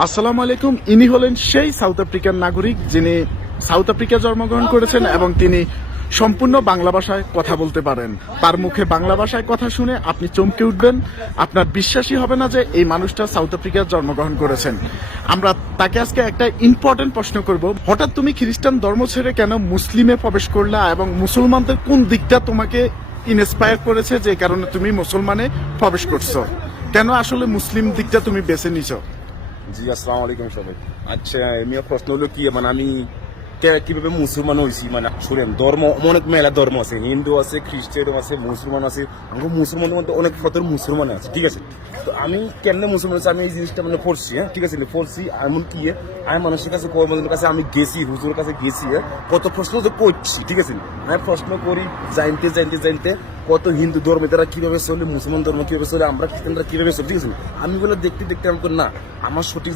আসসালামু আলাইকুম। ইনি হলেন সেই সাউথ আফ্রিকান নাগরিক যিনি সাউথ আফ্রিকায় জন্মগ্রহণ করেছেন এবং তিনি সম্পূর্ণ বাংলা ভাষায় কথা বলতে পারেন। তার মুখে বাংলা ভাষায় কথা শুনে আপনি চমকে উঠবেন। আপনার বিশ্বাসই হবে না যে এই মানুষটা সাউথ আফ্রিকায় জন্মগ্রহণ করেছেন। আমরা তাকে আজকে একটা ইম্পর্টেন্ট প্রশ্ন করব, হঠাৎ তুমি খ্রিস্টান ধর্ম ছেড়ে কেন মুসলিমে প্রবেশ করলা এবং মুসলমানদের কোন দিকটা তোমাকে ইন্সপায়ার করেছে যে কারণে তুমি মুসলমানে প্রবেশ করছো? কেন আসলে মুসলিম দিকটা তুমি বেছে নিছো? জি আসসালামু আলাইকুম সবাই। আচ্ছা, এমনি প্রশ্ন হলো কি, মানে আমি কিভাবে মুসলমান হয়েছি। মানে শুনেন, ধর্ম অনেক মেলা ধর্ম আছে, হিন্দু আছে, খ্রিস্টান আছে, মুসলমান আছে। আমাকে মুসলমানের মধ্যে অনেক পথের মুসলমান আছে, ঠিক আছে। তো আমি কেমনে মুসলমান হয়েছি, আমি এই জিনিসটা মানে পড়ছি, হ্যাঁ ঠিক আছে, পড়ছি। এমন কি আমি মানুষের কাছে কর্মজনের কাছে আমি গেছি, হুজুরের কাছে গেছি, কত প্রশ্ন তো করছি, ঠিক আছে। আমি প্রশ্ন করি, জানতে জানতে জানতে কত হিন্দু ধর্মে তারা কিভাবে চলে, মুসলমান ধর্ম কিভাবে চলে, আমরা খ্রিস্টানরা কিভাবে চলে, ঠিক আছে। আমি বলে দেখতে দেখতে আমাকে না, আমার সঠিক